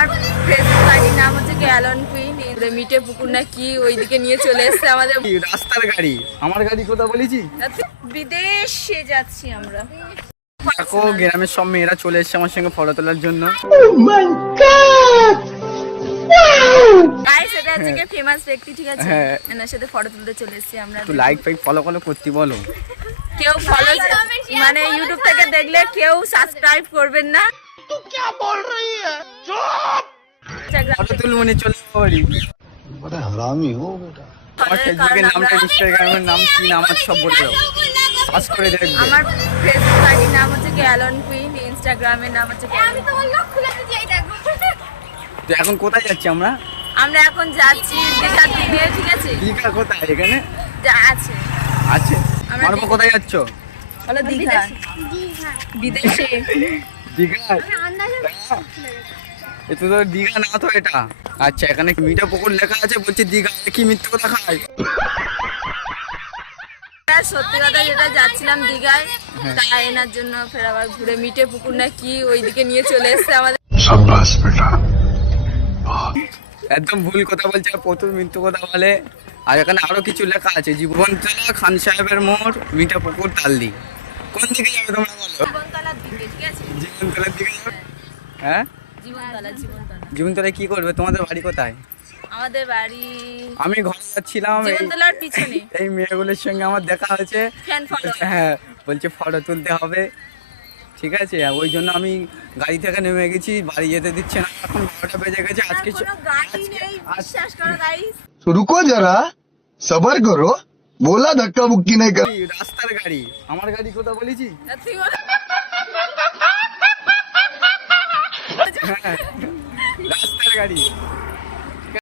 আমার ফেসবুক আইডির নাম হচ্ছে কি অ্যালন কুইন। মিটে পুকুর না কি ওইদিকে নিয়ে চলে এসছে আমাদের রাস্তার গাড়ি। আমার গাড়ি কোথা বলেছি? বিদেশে যাচ্ছি আমরা। দেখো গ্রামের সব মেয়েরা চলে এসছে আমার সঙ্গে ফটো তোলার জন্য। গাইস এটা হচ্ছে কি ফেমাস ব্যক্তি, ঠিক আছে? হ্যাঁ। এনার সাথে ফটো তুলতে চলে এসেছি আমরা। একটু লাইক ফাইক ফলো করতে বলো। কেউ ফলো মানে ইউটিউব থেকে দেখলে কেউ সাবস্ক্রাইব করবেন না। ফটো তুলবনি চলে পারি। बड़ा हरामी हो बेटा। আমার ফেসবুকের নামটা ইনস্টাগ্রামের নাম কি নাম আছে সব বলে দাও, সার্চ করে দেখবে। আমার ফেসবুক আইডির নাম হচ্ছে কি অ্যালন কুইন, ইনস্টাগ্রামের নাম হচ্ছে কি আমি তো লক খুলাতে যাই দেখো। তো এখন কোথায় যাচ্ছি আমরা? আমরা এখন যাচ্ছি দীঘার দিকে, ঠিক আছে? দীঘা কোথায়? এখানে যা আছে আছে। আমরা মারবো কোথায় যাচ্ছ? বলো দীঘা। বিদেশে দীঘা? এটা তো দীঘা না তো এটা। আচ্ছা এখানে মিঠা পুকুর লেখা আছে, বলছে দীঘা, কি মিথ্যে কথা খায়? সত্যি কথা যেটা যাচ্ছিলাম দীঘায়, তাই এনার জন্য ফের আবার ঘুরে মিটে পুকুর না কি ওইদিকে নিয়ে চলে এসছে আমাদের। शाबाश बेटा। একদম ভুল কথা বলছে, প্রচুর মিথ্যে কথা বলে। আর এখানে আরো কিছু লেখা আছে, জীবনতলা, খান সাহেবের মোড়, মিঠা পুকুর, তালদি। কোন দিকে যাবে তোমরা বলো? জীবনতলার দিকে, ঠিক আছে? জীবনতলার দিকে যাবে? হ্যাঁ জীবনতলা। জীবনতলায় কি করবে? তোমাদের বাড়ি কোথায়? আমাদের বাড়ি আমি ঘরে যাচ্ছিলাম, জীবনতলার পিছনে। এই মেয়েগুলোর সঙ্গে আমার দেখা হয়েছে। Fan follow. হ্যাঁ বলছে ফটো তুলতে হবে, ঠিক আছে? ওই জন্য আমি গাড়ি থেকে নেমে গেছি, বাড়ি যেতে দিচ্ছে না। এখন 12টা বেজে গেছে। আজকে কোনো গাড়ি নেই, বিশ্বাস করো গাইস। तो रुको जरा, सबर करो। बोला धक्का बुक्की नहीं कर। রাস্তার গাড়ি। আমার গাড়ি কোথা বলেছি? তুই বলো। হ্যাঁ, রাস্তার গাড়ি।